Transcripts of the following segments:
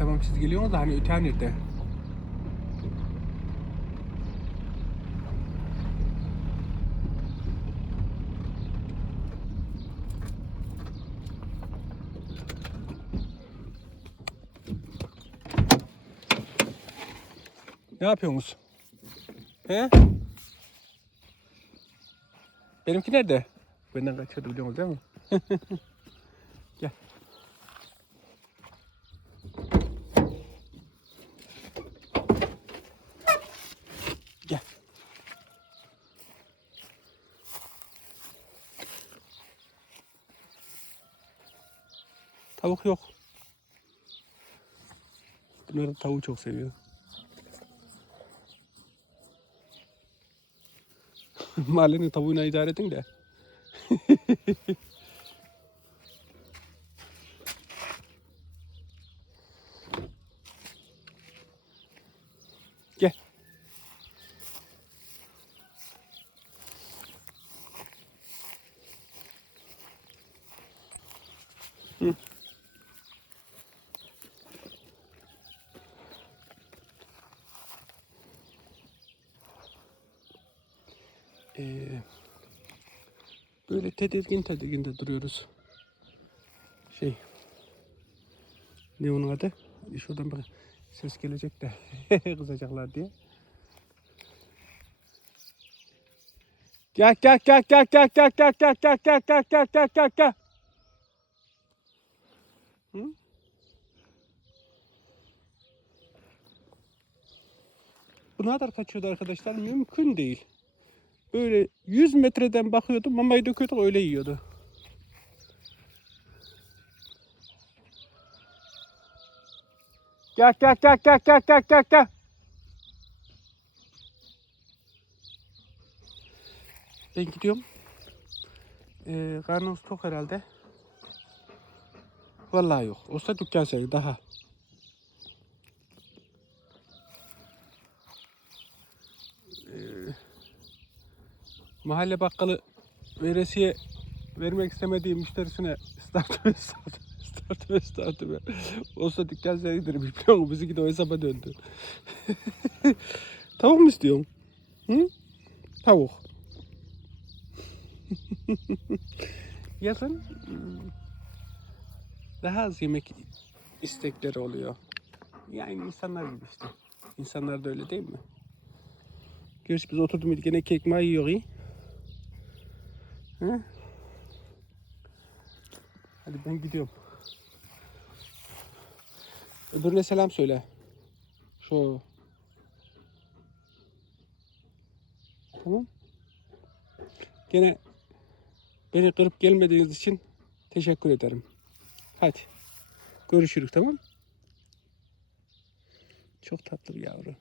tamam siz geliyorsunuz da hani nerede? Ne yapıyorsunuz? He? Benimki nerede? Benden kaçırdı biliyorsunuz değil mi? Gel. Tavuk yok. Bunlar da tavuğu çok seviyor. Mahallenin tavuğuna idare edin de. Gel. Ee, böyle tedirgin tedirgin de duruyoruz. Şey. Ne onun adı? Şuradan bak. Ses gelecek de kızacaklar diye. Gel gel gel gel gel gel gel gel gel gel gel gel gel gel gel. Hı? Bu kadar kaçıyordu arkadaşlar? Mümkün değil. Böyle 100 metreden bakıyordum, mamayı döküyorduk öyle yiyordu. Gel gel gel gel gel gel gel gel. Ben gidiyorum. Ee, karnımız tok herhalde. Vallahi yok. Olsa dükkan sayı daha. Mahalle bakkalı veresiye vermek istemediği müşterisine startı startı startı startı olsa dükkan senindir biliyor musun? Bizimki de o hesaba döndü. Tavuk mu istiyorsun? Hı? Tavuk. Yazın hmm, daha az yemek istekleri oluyor. Yani insanlar gibi işte. İnsanlar da öyle değil mi? Gerçi biz oturduk gene kek ekmeği yiyoruz. He? Hadi ben gidiyorum. Öbürüne selam söyle. Şu. Tamam. Gene beni kırıp gelmediğiniz için teşekkür ederim. Hadi. Görüşürüz tamam Çok tatlı bir yavru.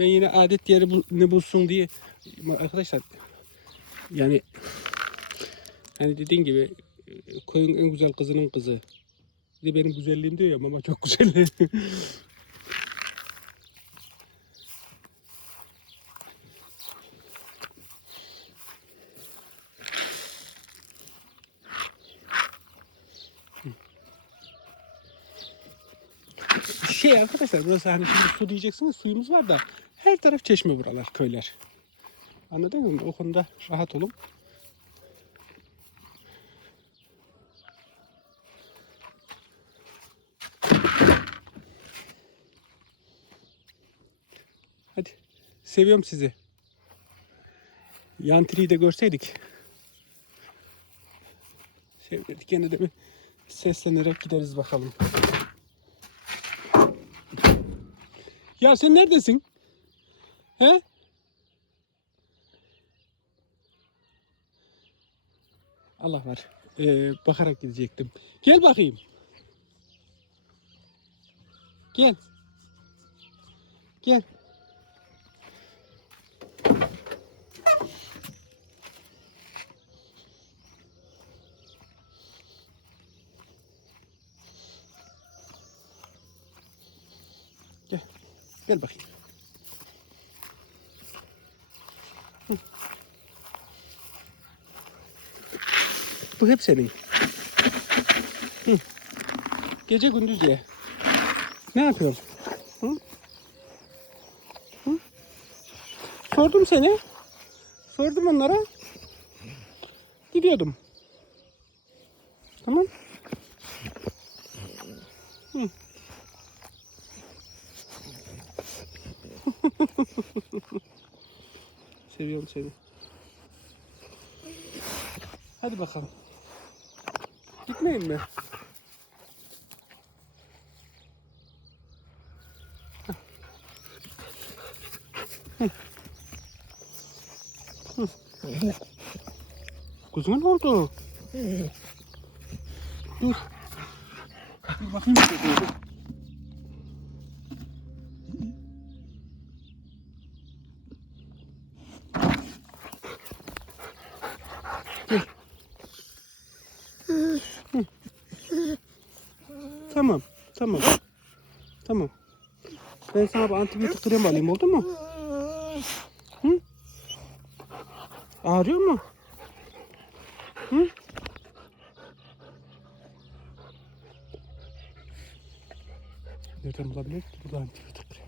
Ben yine adet yeri bul, ne bulsun diye arkadaşlar yani hani dediğin gibi e, koyun en güzel kızının kızı. Bir de benim güzelliğim diyor ya mama çok güzel. şey arkadaşlar burası hani şimdi su diyeceksiniz suyumuz var da her taraf çeşme buralar köyler. Anladın mı? O konuda rahat olun. Hadi. Seviyorum sizi. Yantriyi de görseydik. Sevdirdik gene de bir seslenerek gideriz bakalım. Ya sen neredesin? He? Allah var. Ee, bakarak gidecektim. Gel bakayım. Gel. Gel. Gel. Gel bakayım. Bu hep senin. Hı. Gece gündüz ye. Ne yapıyorsun? Hı? Hı? Sordum seni. Sordum onlara. Gidiyordum. Tamam. Seviyorum seni. Hadi bakalım. Gitmeyin mi? Kuzuma ne oldu? Dur. Dur bakayım. Dur. Dur. Hı. Tamam, tamam. Ben sana bir antibiyotik krem alayım oldu mu? Hı? Ağrıyor mu? Hı? Nereden bulabilir ki burada antibiyotik?